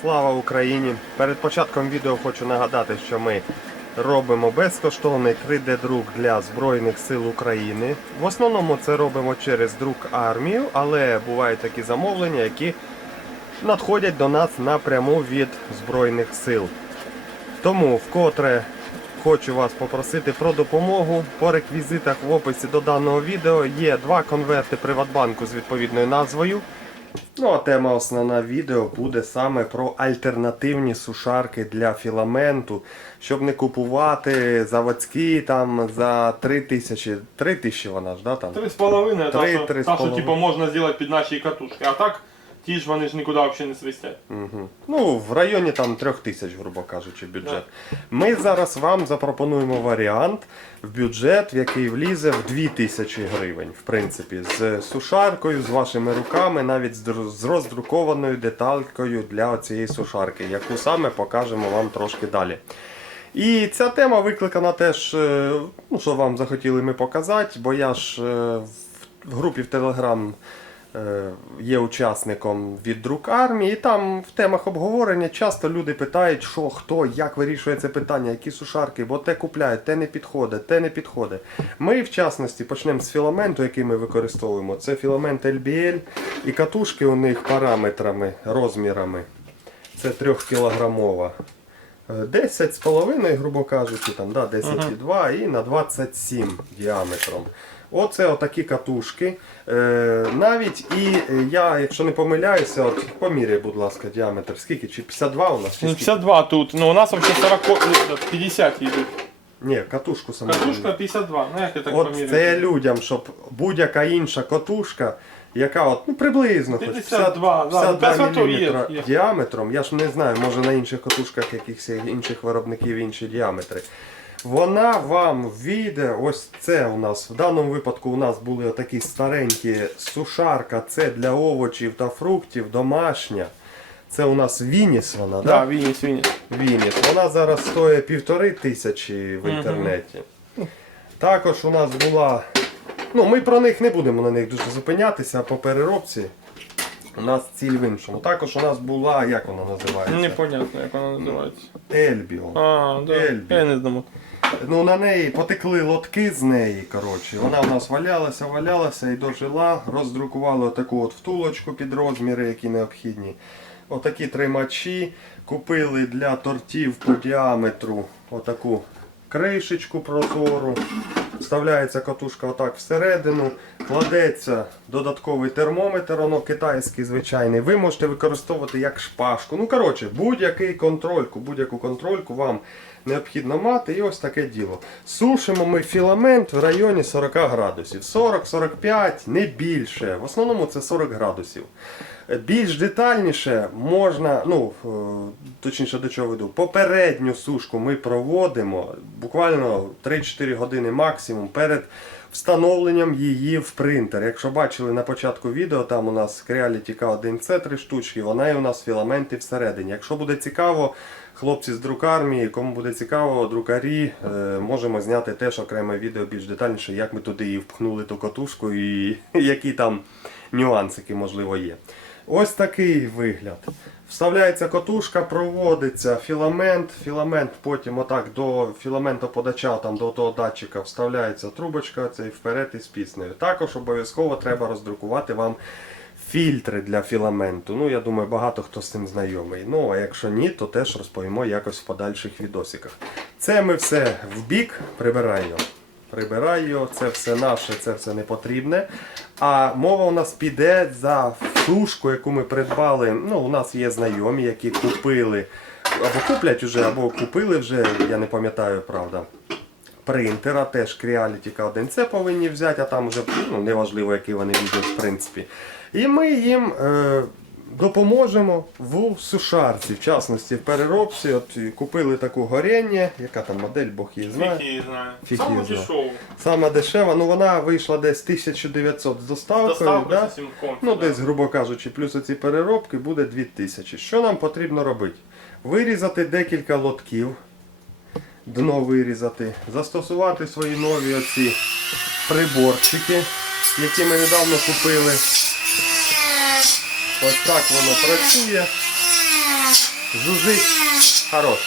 Слава Україні! Перед початком відео хочу нагадати, що ми робимо безкоштовний 3D-друк для Збройних сил України. В основному це робимо через друк армію, але бувають такі замовлення, які надходять до нас напряму від Збройних сил. Тому вкотре хочу вас попросити про допомогу. По реквізитах в описі до даного відео є два конверти Приватбанку з відповідною назвою. Ну, а тема основна відео буде саме про альтернативні сушарки для філаменту, щоб не купувати заводські там за 3 тисячі. 3 тисячі вона ж, да, там? Три з половиною, та Три, що, та, що типу, можна зробити під наші катушки. А так, ті ж вони ж нікуди взагалі не свистять. Угу. Ну, в районі там 3 тисяч, грубо кажучи, бюджет. Ми зараз вам запропонуємо варіант в бюджет, в який влізе в 2 тисячі гривень, в принципі, з сушаркою, з вашими руками, навіть з, роздрукованою деталькою для цієї сушарки, яку саме покажемо вам трошки далі. І ця тема викликана теж, е, ну, що вам захотіли ми показати, бо я ж е, в- групі в Телеграм є учасником від друк армії, і там в темах обговорення часто люди питають, що, хто, як вирішує це питання, які сушарки, бо те купляють, те не підходить, те не підходить. Ми, в частності, почнемо з філаменту, який ми використовуємо. Це філамент LBL, і катушки у них параметрами, розмірами. Це 3-кілограмова. Е, 10 з половиною, грубо кажучи, там, да, 10,2 і на 27 діаметром. Оце отакі катушки. Е, навіть і е, я, якщо не помиляюся, от поміряй, будь ласка, діаметр. Скільки? Чи 52 у нас? Чи Ну, 52 тут, ну у нас взагалі 40, ну, 50 йдуть. Ні, катушку саме. Катушка 52, ну як я так От поміряю? це людям, щоб будь-яка інша катушка, яка от, ну, приблизно хоч 52, да, без фото є, є. діаметром, я ж не знаю, може на інших катушках якихось інших виробників інші діаметри. Вона вам війде, ось це у нас. В даному випадку у нас були отакі старенькі сушарка, це для овочів та фруктів, домашня. Це у нас Вініс вона, Да, Вініс, Вініс. Вініс. Вона зараз стоїть півтори тисячі в інтернеті. Також у нас була. Ну, ми про них не будемо на них дуже зупинятися по переробці. У нас ціль в іншому. Також у нас була, як вона називається? Непонятно, як вона називається. Ельбіо. А, да. Ельбі. Я не знаю. Ну, на неї потекли лотки з неї. коротше. Вона у нас валялася, валялася і дожила. Роздрукували таку от втулочку під розміри, які необхідні. Отакі тримачі. Купили для тортів по діаметру отаку кришечку прозору. Вставляється катушка отак всередину, кладеться додатковий термометр, воно китайський звичайний. Ви можете використовувати як шпажку. Ну, коротше, будь-який контрольку, будь-яку контрольку вам необхідно мати. І ось таке діло. Сушимо ми філамент в районі 40 градусів. 40-45, не більше. В основному це 40 градусів. Більш детальніше можна, ну е, точніше до чого веду, попередню сушку ми проводимо буквально 3-4 години максимум перед встановленням її в принтер. Якщо бачили на початку відео, там у нас Creality K1C 3 штучки, вона і у нас філаменти всередині. Якщо буде цікаво, хлопці з друкармії, кому буде цікаво, друкарі, е, можемо зняти теж окреме відео більш детальніше, як ми туди її впхнули ту катушку і які там нюансики можливо є. Ось такий вигляд. Вставляється катушка, проводиться філамент. Філамент потім отак до філаментоподача, там до того датчика вставляється трубочка цей вперед із піснею. Також обов'язково треба роздрукувати вам фільтри для філаменту. Ну, я думаю, багато хто з цим знайомий. Ну, а якщо ні, то теж розповімо якось в подальших відосиках. Це ми все в бік прибираю. Прибираю, це все наше, це все не потрібне. А мова у нас піде за сушку, яку ми придбали. Ну, у нас є знайомі, які купили, або куплять вже, або купили вже, я не пам'ятаю, правда. Принтера теж Creality K1C повинні взяти, а там вже ну, неважливо, який вони візьмуть, в принципі. І ми їм е, допоможемо в сушарці, в частності в переробці. От купили таку горіння, яка там модель, Бог її знає. Фіг її знає. Фіг Саме її знає. дешево. Сама дешева, ну вона вийшла десь 1900 з доставкою. Доставка да? за 7. Ну, да. десь, грубо кажучи, плюс оці переробки буде 2000. Що нам потрібно робити? Вирізати декілька лотків, дно вирізати, застосувати свої нові оці приборчики, які ми недавно купили. Ось так воно працює. Жужить. Хорош.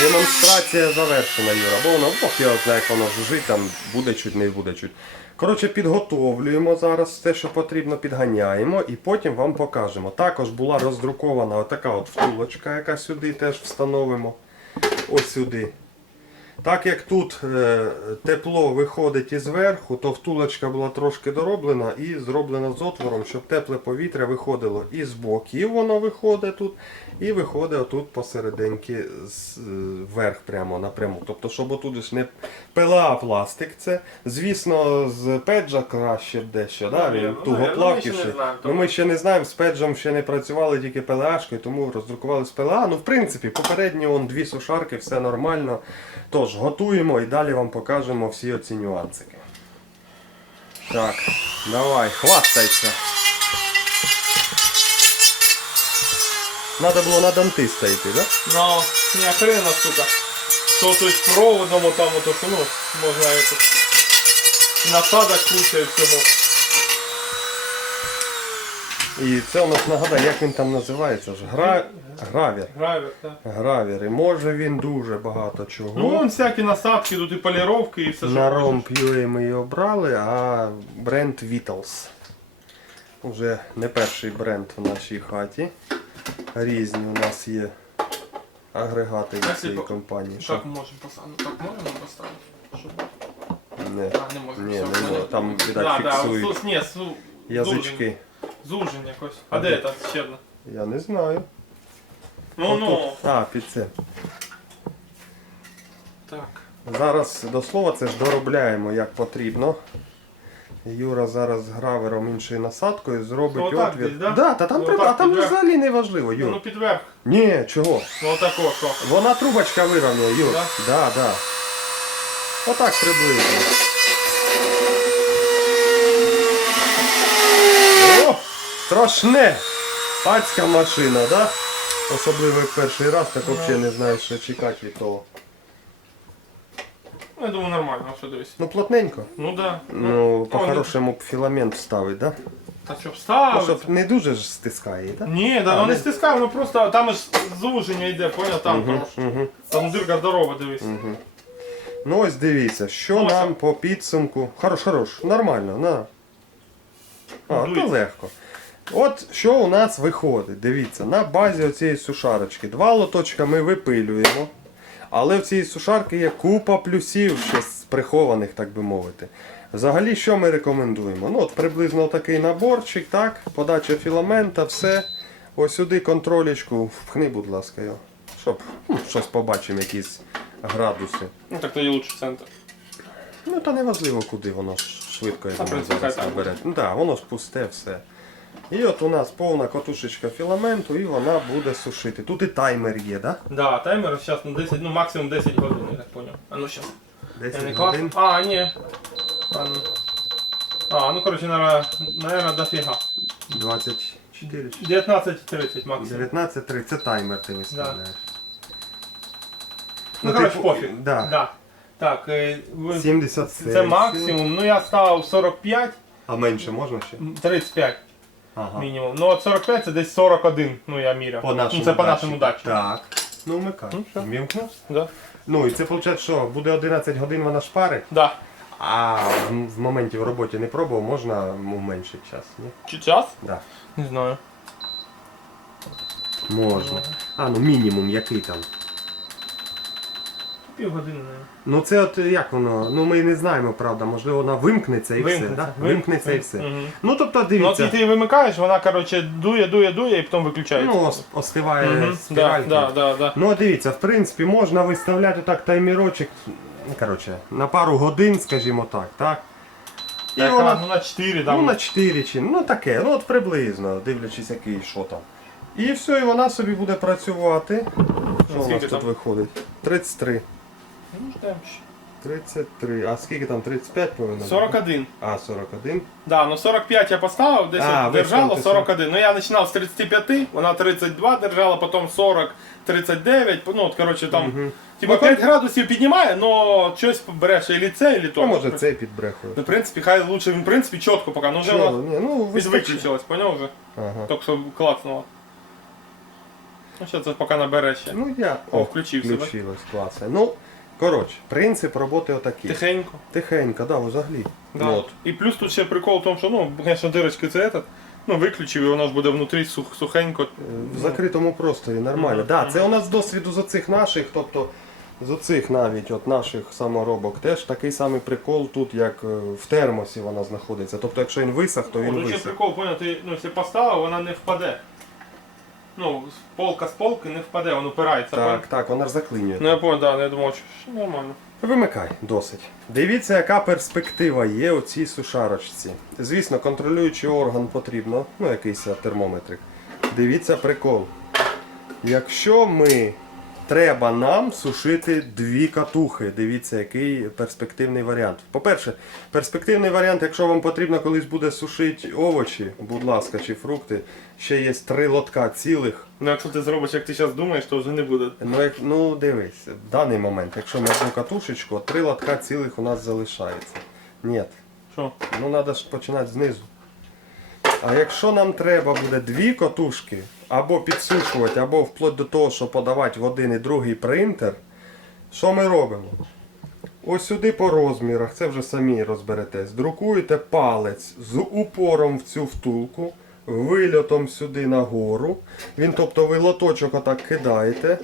Демонстрація завершена, Юра. Бо воно, Бог його знає, як воно жужить, там буде чуть, не буде чуть. Коротше, підготовлюємо зараз те, що потрібно, підганяємо і потім вам покажемо. Також була роздрукована отака от втулочка, яка сюди теж встановимо. Ось сюди. Так як тут е, тепло виходить із верху, то втулочка була трошки дороблена і зроблена з отвором, щоб тепле повітря виходило і з боків воно виходить тут, і виходить отут посерединки е, вверх прямо напряму. Тобто, щоб отут ж не ПЛА пластик це. Звісно, з педжа краще дещо, да? Ну, він ну, ну, ми ще не знаємо, Ну, ми ще не знаємо, з педжем ще не працювали, тільки ПЛАшкою, тому роздрукували з ПЛА. Ну, в принципі, попередньо он дві сушарки, все нормально. Тож, готуємо і далі вам покажемо всі оці нюансики. Так, давай, хвастайся. Надо було на дантиста йти, да? Ну, не охрена. Что то есть проводом вот там вот, ну, можно это. Насадок куча и всего. І це у нас нагадає, як він там називається ж. Гра... Гравір. Гравер, да. Гравір. І може він дуже багато чого. Ну, вон всякие насадки, тут и полировка, и все На Romp.ua ми її обрали, а бренд Vitals. Уже не перший бренд в нашій хаті. Різні у нас є агрегати від цієї компанії. Так Що? можем поставить. Так можем поставить? Чтобы... Не, А, не можем. Ні, не можна. Там, видать, да, да, фіксують су, ні, су, язички. Зужень якось. А, А де це ще одна? Я не знаю. Ну, ну. А, під це. Так. Зараз до слова це ж доробляємо як потрібно. Юра зараз з гравером іншою насадкою зробить Отак отвір. десь, да? Да, та там, треба- а там підверх. взагалі не важливо, Ну, Юр. ну підверх. Ні, чого? Ну отако, що. Вона трубочка вирівняє, Юр. Да? Да, да. Отак приблизно. О! Страшне! Адська машина, да? Особливо як перший раз, так взагалі не знаєш, що чекати від того. Ну, я думаю, нормально, що дивись. Ну, плотненько. Ну да. Ну, по-хорошому б філамент вставить, да? Та що, Ну, вставити? щоб не дуже ж стискає, да? Ні, да, ну не ну. стискав, ну просто там ж звуження йде, поняв, там трошки. Там дирка здорова, дивись. Ну ось дивіться, що Ну, ось нам по підсумку. Хорош, хорош, нормально, на. А, то Дується. легко. От що у нас виходить. Дивіться, на базі оцієї сушарочки. Два лоточка ми випилюємо. Але в цій сушарці є купа плюсів, ще з прихованих, так би мовити. Взагалі, що ми рекомендуємо? Ну, от приблизно такий наборчик, так, подача філамента, все. Ось сюди контролечку, впхни, будь ласка, його. Щоб ну, щось побачимо, якісь градуси. Ну так тоді лучше центр. Ну, та не важливо, куди воно швидко я Та, в зараз хай так набере. Ну, воно ж пусте все. І от у нас повна катушечка філаменту, і вона буде сушити. Тут і таймер є, так? Да, таймер зараз на 10, ну максимум 10 годин, я так понял. А ну. Да? Я 10 не годин. клас. А, ні. Ладно. А, ну короче, наверное, наверное, дофига. 24. 19.30 максимум. 19.30 це таймер ти виставляєш. Ну, Ну, короче, типу, пофіг. да. Да. Так, е, ви- 70 це максимум. Ну я ставив 45, А менше можна ще? 35 Ага. мінімум. Ну от 45 це десь 41, ну я міряв. По нашому ну, це по нашому датчику. Так. Ну вмикай. Ну, все. Да. Ну і це виходить, що буде 11 годин вона шпарить, Да. а в, в моменті в роботі не пробував, можна уменшити час, ні? Чи час? Да. Не знаю. Можна. А, ну мінімум який там. Півгодини, наверное. Ну це от як воно, ну ми не знаємо, правда, можливо вона вимкнеться і все, Вимкнеться. да? Вимкнеться і все. Мгм. Ну тобто Ну, от дивіться, і ти вимикаєш, вона, короче, дує, дує, дує і потім виключається. ну ос- остиває Мгм. да, да, да, да. Ну дивіться, в принципі, можна виставляти так таймірочок, ну, коротше, на пару годин, скажімо так, так? І Так, вона, ну на 4 там. ну на 4 чи, ну таке, ну от приблизно, дивлячись який, що там. І все, і вона собі буде працювати. Що у скільки нас тут там? виходить? 33. Ну, ждемо ще. 33. А скільки там? 35 повинно? бути? 41. А, 41. Да, ну 45 я поставив, десь А, от ви держало ставите 41. Ну я починав з 35, вона 32 держала, потім 40, 39. Ну от, коротше, там, типа Ну, 5 градусів піднімає, но щось береш і це, і то. Ну, може цей підбрехує. Ну, в принципі, хай лучше, він, в принципі, чітко поки. Ну, вже Чого? вона Ні, ну, вистачить. виключилась, поняв вже? Ага. Тільки що клацнуло. Ну що це поки набере ще. Ну я. О, включився, так? Включилось, класно. Ну, коротше, принцип роботи отакий. Тихенько. Тихенько, да, взагалі. Да. От. І плюс тут ще прикол в тому, що ну, звісно, дирочки це этот, ну, виключив і воно ж буде внутрі сух, сухенько. В закритому просторі нормально. Да, це у нас досвіду з оцих наших, тобто з оцих навіть от наших саморобок теж такий самий прикол тут, як е, в термосі вона знаходиться. Тобто, якщо він висох, то він тут ще висох. прикол, поняв, ти ну, якщо поставив, вона не впаде. Ну, полка з полки не впаде, воно опирається. Так, так, вона ж заклинює. Ну я понял, да, я думав, що що нормально. Вимикай, досить. Дивіться, яка перспектива є у цій сушарочці. Звісно, контролюючий орган потрібно, ну якийсь термометрик. Дивіться прикол. Якщо ми треба нам сушити дві катухи, дивіться, який перспективний варіант. По-перше, перспективний варіант, якщо вам потрібно колись буде сушити овочі, будь ласка, чи фрукти, ще є три лотка цілих. Ну якщо ти зробиш, як ти зараз думаєш, то вже не буде. Ну, як, ну дивись, в даний момент, якщо ми одну катушечку, три лотка цілих у нас залишається. Ні. Що? Ну треба ж починати знизу. А якщо нам треба буде дві катушки, або підсушувати, або вплоть до того, що подавати в один і другий принтер, що ми робимо? Ось сюди по розмірах, це вже самі розберетесь. Друкуєте палець з упором в цю втулку, вильотом сюди нагору. Він, тобто ви лоточок отак кидаєте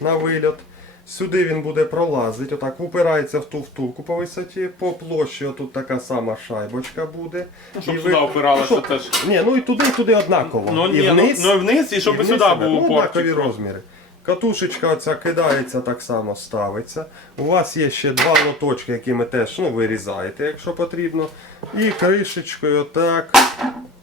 на вильот. Сюди він буде пролазити, отак упирається в ту втулку по висоті, по площі отут така сама шайбочка буде. Ну, щоб І сюди опиралося щоб- теж. Ні, ну і туди, і туди однаково. Ну, і ні, вниз, ну, ну і вниз, і щоб і сюди себе. був ну, упорчик. однакові розміри. Катушечка оця кидається так само, ставиться. У вас є ще два лоточки, які ми теж ну, вирізаєте, якщо потрібно. І кришечкою отак.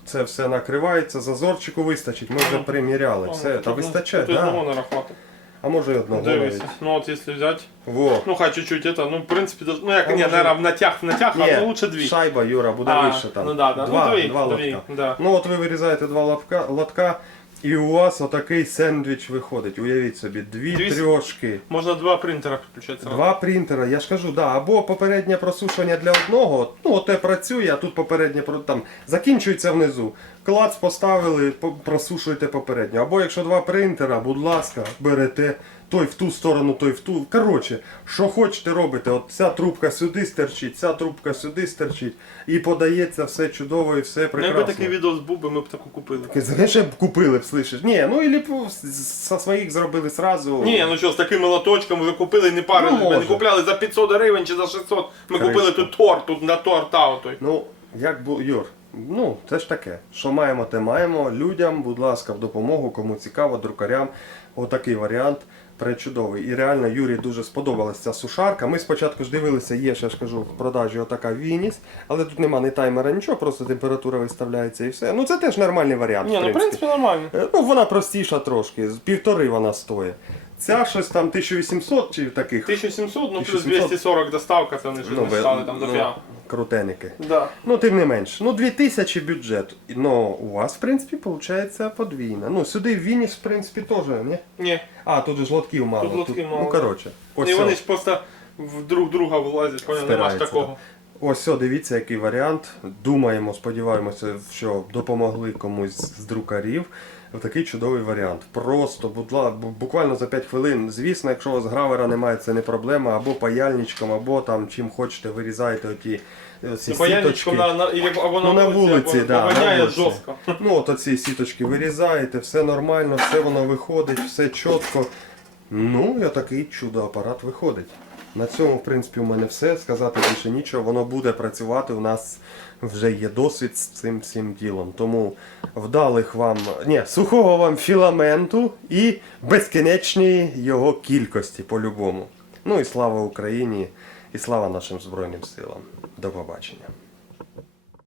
Це все накривається, зазорчику вистачить. Ми вже приміряли. О, Все, та ну, вистачає, Тут да. не рахувати. А може і одного навіть. Ну от якщо взяти. Во. Ну хай чуть-чуть это, ну в принципі, даже- ну як А ні, може- наверное, в натяг, в натяг, а ну лучше дві. Шайба, Юра, буде А, вище там. Ну да, да. Два, ну, дві, два дві, лотка. да. Ну от ви вирізаєте два лотка, лотка і у вас отакий сендвіч виходить. Уявіть собі, дві Дві с- трьошки. Можна два принтера підключати. сразу. Два принтера, я ж кажу, да, або попереднє просушування для одного, ну оте працює, а тут попереднє про- там закінчується внизу. Клац поставили, просушуєте попередньо. Або якщо два принтера, будь ласка, берете той в ту сторону, той в ту. Коротше, що хочете робите, от ця трубка сюди стерчить, ця трубка сюди стерчить. І подається все чудово і все Ну, якби прекрасно. такий відео був би, ми б таку купили. Звісно, б купили б, слышиш. Ні, ну і со своїх зробили сразу. Ні, ну що, з такими лоточками ви купили не парили, Ну, ми не купляли за 500 гривень чи за 600. Ми Кришку. купили тут торт, тут на торта отой. Ну, як бу Юр, ну це ж таке. Що маємо, те маємо. Людям, будь ласка, в допомогу, кому цікаво, друкарям. Отакий варіант. Пречудовий. І реально Юрі дуже сподобалася ця сушарка. Ми спочатку ж дивилися, є, ще ж кажу, в продажі отака Вініс, але тут нема ні таймера, нічого, просто температура виставляється і все. Ну це теж нормальний варіант. Ні, ну в принципі нормально. Е, Ну, вона простіша трошки, з півтори вона стоїть. Ця щось там 1800 чи таких. 1700, ну плюс 240 доставка, це вони щось ви- не стали там до ну. Крутеники. Да. Ну, тим не менш, ну 2000 бюджет. Ну, у вас, в принципі, виходить подвійна. Ну, сюди в Вініс, в принципі, теж, ні? Ні, А, тут же ж лотків мало. Тут лотків мало, Ну, коротше. Ось і вони ж просто в друг друга влазять, поняв, нема ж Впираються, такого. Ось все, дивіться, який варіант. Думаємо, сподіваємося, що допомогли комусь з друкарів. Такий чудовий варіант. Просто, будь ласка, буквально за 5 хвилин. Звісно, якщо у вас гравера немає, це не проблема. Або паяльничком, або там чим хочете, вирізаєте оті, оці Ну, сіточки. на, на, або Ну, на вулиці, або да, на вулиці. жорстко. Ну, от оці сіточки вирізаєте, все нормально, все воно виходить, все чітко. Ну, і отакий чудо-апарат виходить. На цьому, в принципі, у мене все. Сказати більше нічого. Воно буде працювати. У нас вже є досвід з цим всім ділом. Тому вдалих вам, ні, сухого вам філаменту і безкінечної його кількості по-любому. Ну і слава Україні, і слава нашим Збройним силам. До побачення.